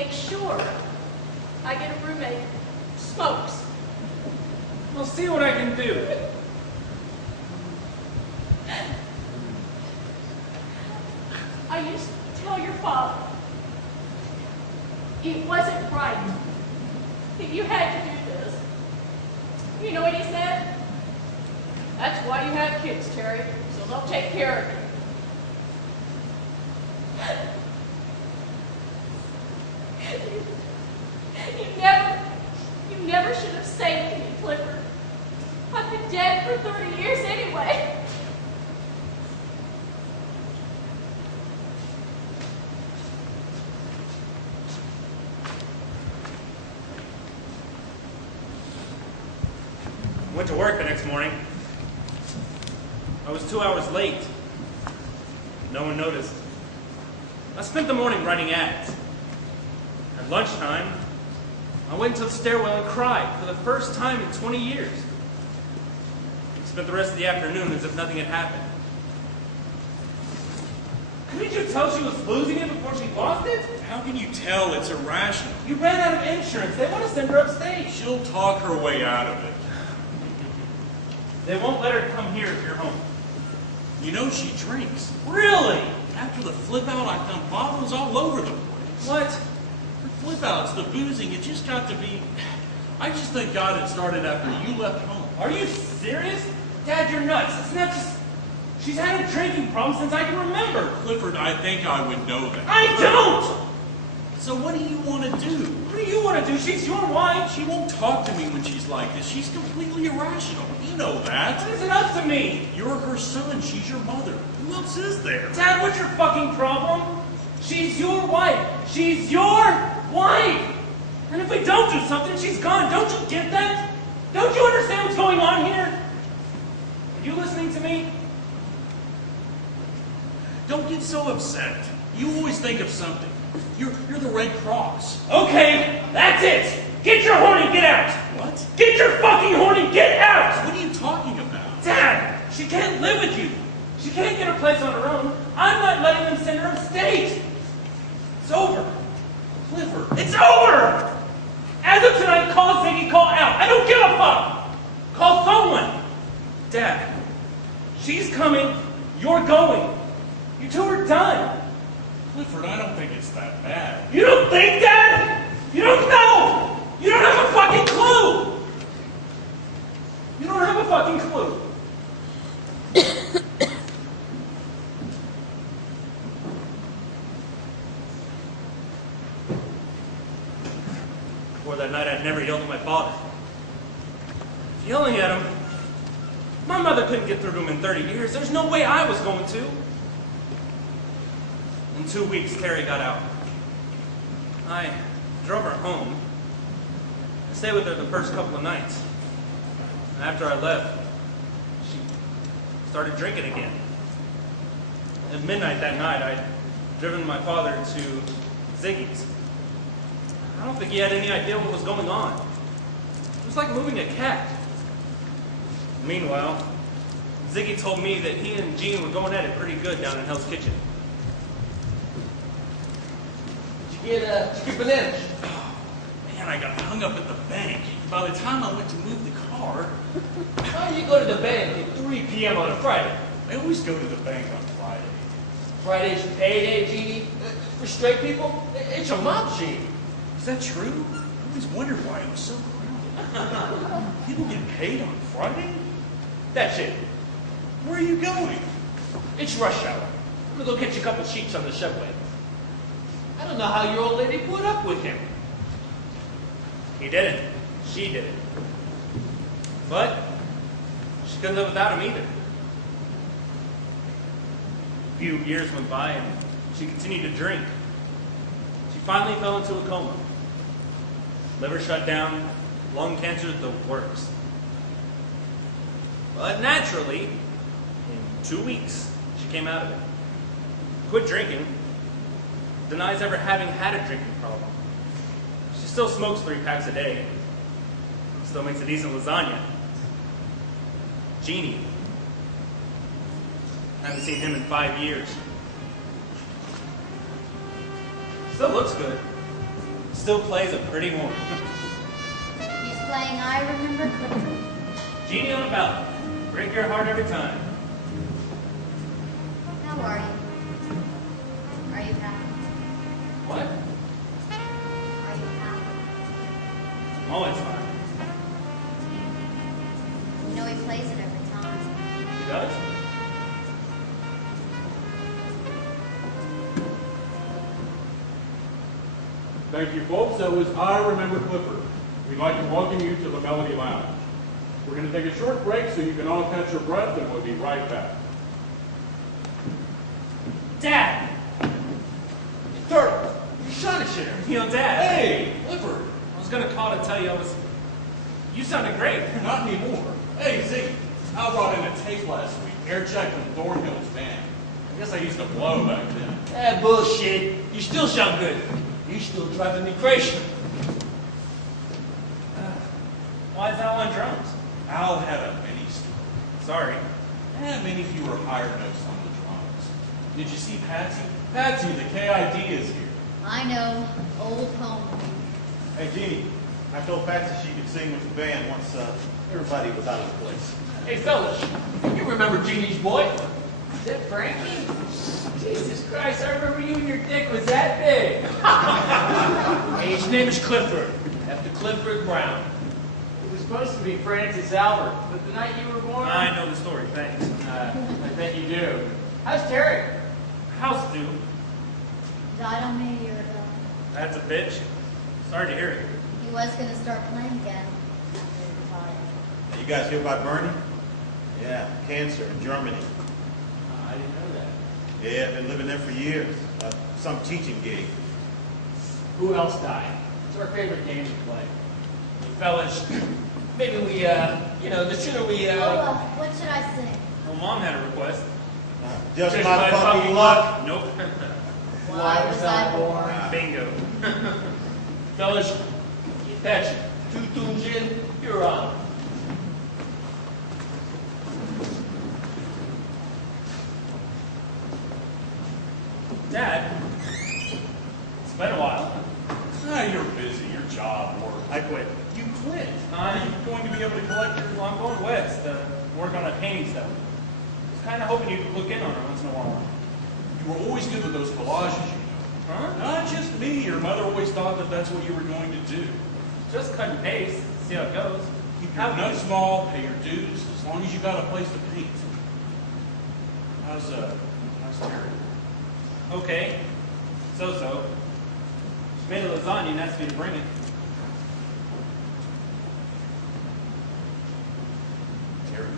make sure I get a roommate who smokes. I'll see what I can do. I used to tell your father it wasn't right that you had to do this. You know what he said? That's why you have kids, Terry, so they'll take care of you. You never should have saved me, Clifford. I've been dead for 30 years anyway. I went to work the next morning. I was 2 hours late. No one noticed. I spent the morning writing ads. At lunchtime, I went to the stairwell and cried for the first time in 20 years. I spent the rest of the afternoon as if nothing had happened. Couldn't you tell she was losing it before she lost it? How can you tell? It's irrational. You ran out of insurance. They want to send her upstate. She'll talk her way out of it. They won't let her come here if you're home. You know she drinks. Really? After the flip out, I found bottles all over the place. What? The flip outs, the boozing, it just got to be... I just think God had started after you left home. Are you serious? Dad, you're nuts. It's not just... She's had a drinking problem since I can remember. Clifford, I think I would know that. I don't! So what do you want to do? What do you want to do? She's your wife. She won't talk to me when she's like this. She's completely irrational. You know that. What is it up to me? You're her son. She's your mother. Who else is there? Dad, what's your fucking problem? She's your wife. She's your wife. And if we don't do something, she's gone. Don't you get that? Don't you understand what's going on here? Are you listening to me? Don't get so upset. You always think of something. You're the Red Cross. Okay, that's it. Get your horn and get out. What? Get your fucking horn and get out. What are you talking about? Dad, she can't live with you. She can't get a place on her own. I'm not letting them send her upstate. It's over. Clifford. It's over. As of tonight, call Ziggy, call out. I don't give a fuck. Call someone. Dad, she's coming. You're going. You two are done. Clifford, I don't think it's that bad. You don't think, Dad? You don't know. You don't have a fucking clue. You don't have a fucking clue. Before that night, I'd never yelled at my father. Yelling at him, my mother couldn't get through to him in 30 years. There's no way I was going to. In 2 weeks, Terry got out. I drove her home. I stayed with her the first couple of nights. After I left, she started drinking again. At midnight that night, I'd driven my father to Ziggy's. I don't think he had any idea what was going on. It was like moving a cat. Meanwhile, Ziggy told me that he and Jean were going at it pretty good down in Hell's Kitchen. Did you get bananas? Oh, man, I got hung up at the bank. By the time I went to move the car... Why do you go to the bank at 3 p.m. on a Friday? I always go to the bank on Friday. Friday's payday, Jeannie? For straight people? It's a mob scene. Is that true? I always wondered why it was so crowded. People get paid on Friday? That's it. Where are you going? It's rush hour. I'm gonna go get you a couple sheets on the subway. I don't know how your old lady put up with him. He didn't. She did it. But she couldn't live without him either. A few years went by and she continued to drink. She finally fell into a coma. Liver shut down, lung cancer, the works. But naturally, in 2 weeks, she came out of it. Quit drinking. Denies ever having had a drinking problem. She still smokes 3 packs a day. Still makes a decent lasagna. Jeannie. Haven't seen him in 5 years. Still looks good. still plays a pretty horn. He's playing I Remember Clifford. Genie on a ballot. Break your heart every time. How are you? Are you happy? What? Are you happy? I'm always fine. You know he plays it every time. He does? Thank you, folks. That was I Remember Clifford. We'd like to welcome you to the Melody Lounge. We're going to take a short break so you can all catch your breath, and we'll be right back. Dad! Turtle, you shot a shitter. You know, Dad. Hey, Clifford. I was gonna call to tell you you sounded great. Not anymore. Hey, Ziggy, I brought in a tape last week. Air check from Thornhill's band. I guess I used to blow back then. Bullshit. You still sound good. You still driving me crazy. Why is Al on drums? Al had a mini story. Sorry. And many fewer higher notes on the drums. Did you see Patsy? Patsy, the KID is here. I know. Old home. Hey, Jeannie, I told Patsy she could sing with the band once everybody was out of the place. Hey, fellas, you remember Jeannie's boy? Is that Frankie? Jesus Christ, I remember you and your dick was that big. Hey, his name is Clifford, after Clifford Brown. It was supposed to be Francis Albert, but the night you were born... I know the story, thanks. I bet you do. How's Terry? House do. Died on me a year ago. That's a bitch. Sorry to hear it. He was going to start playing again after he retired. Now, you guys hear about Bernie? Yeah, cancer in Germany. I didn't know that. Yeah, been living there for years. Some teaching gig. Who else died? It's our favorite game to play. Fellas, maybe we, the sooner we, Oh, what should I sing? Well, Mom had a request. Just my fucking luck. Nope. Why was I born? Bingo. Fellas, get that 2 tunes in, you're on. Dad, it's been a while. You're busy. Your job, work. I quit. You quit. I'm going to be able to collect your... Well, I'm going west to work on a painting stuff. I was kind of hoping you could look in on her once in a while. You were always good with those collages, you know. Huh? Not just me. Your mother always thought that that's what you were going to do. Just cut and paste, see how it goes. Keep your nuts small, pay your dues, as long as you got a place to paint. How's Terry? Okay. So. She made a lasagna and asked me to bring it. Terry.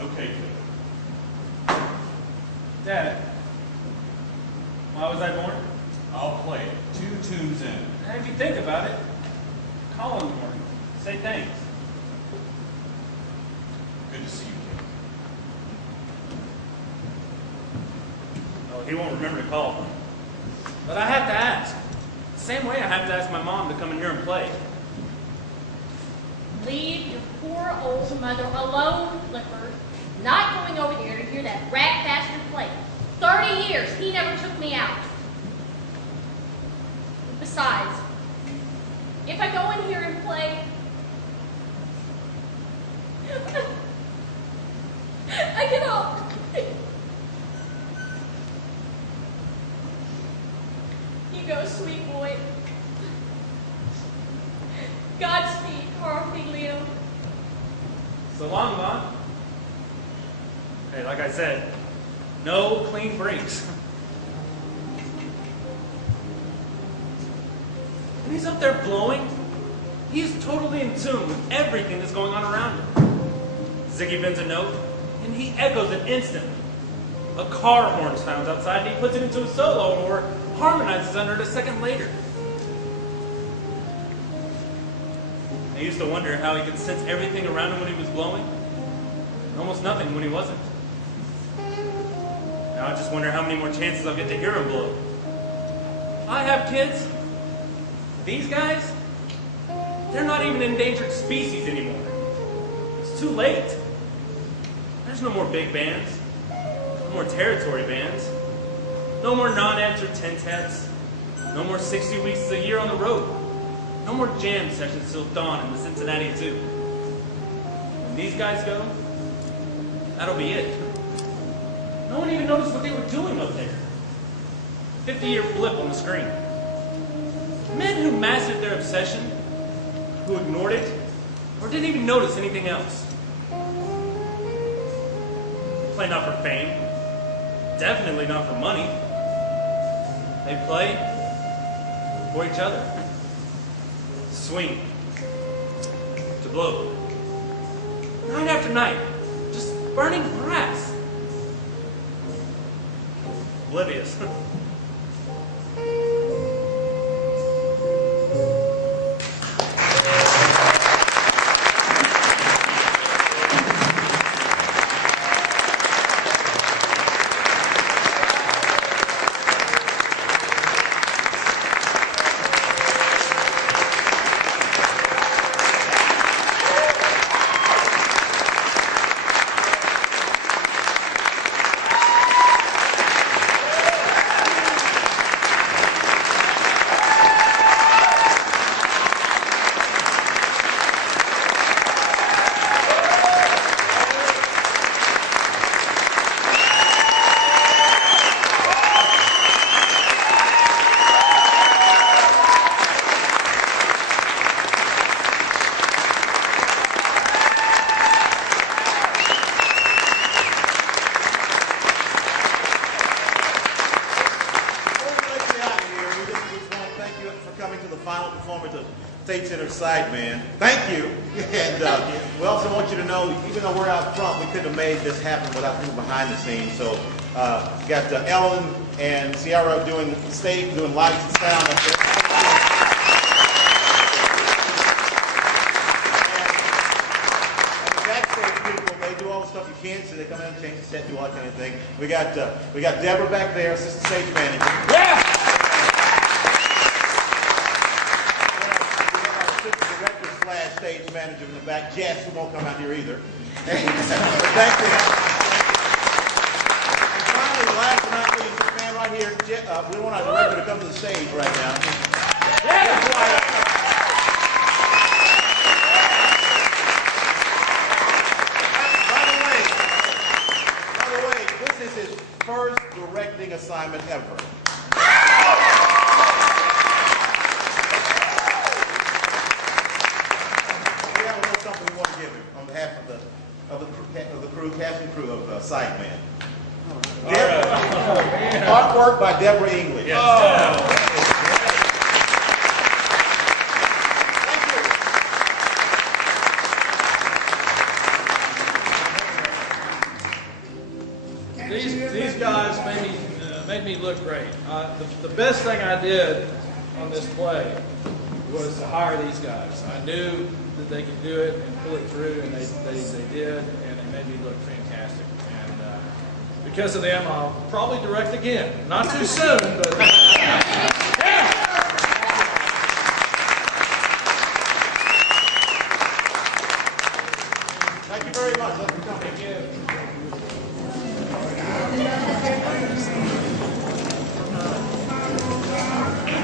Okay, good. Dad, why was I born? I'll play it. 2 tunes in. And if you think about it, call in the morning. Say thanks. Good to see you, kid. Oh, he won't remember to call. But I have to ask. Same way I have to ask my mom to come in here and play. Leave your poor old mother alone, Clifford. Not going over there to hear that rat bastard play. 30 years, he never took me out. Besides, if I go in here and play, I get off. You go, sweet boy. Godspeed, Dorothy, Leo. So long, Mom. Hey, like I said, no clean breaks. And he's up there blowing. He's totally in tune with everything that's going on around him. Ziggy bends a note, and he echoes it instantly. A car horn sounds outside, and he puts it into a solo or harmonizes under it a second later. I used to wonder how he could sense everything around him when he was blowing, and almost nothing when he wasn't. Now I just wonder how many more chances I'll get to hear him blow. I have kids. These guys, they're not even an endangered species anymore. It's too late. There's no more big bands, no more territory bands, no more non-answered tentets. No more 60 weeks a year on the road. No more jam sessions till dawn in the Cincinnati Zoo. When these guys go, that'll be it. No one even noticed what they were doing up there. 50-year blip on the screen. Men who mastered their obsession, who ignored it, or didn't even notice anything else. Play not for fame, definitely not for money. They play for each other. Swing. To blow. Night after night, just burning brass. Oblivious. StageCenter Sideman. Thank you. And we also want you to know, even though we're out front, we couldn't have made this happen without people behind the scenes. So got Ellen and Sierra doing stage, doing lights and sound up there. And the backstage people, they do all the stuff you can't see. They come in and change the set, do all that kind of thing. We got Deborah back there, assistant stage manager. Yeah! Stage manager in the back, Jess, who won't come out here either. Thank you. And finally, last but not least, this man right here, we want our director to come to the stage right now. By the way, this is his first directing assignment ever. Something we want to give him on behalf of the crew, cast and crew of Sideman. Artwork by Deborah English. Yes. These guys made me look great. The best thing I did on this play was to hire these guys. I knew that they could do it and pull it through, and they did, and they made me look fantastic. And because of them, I'll probably direct again. Not too soon, but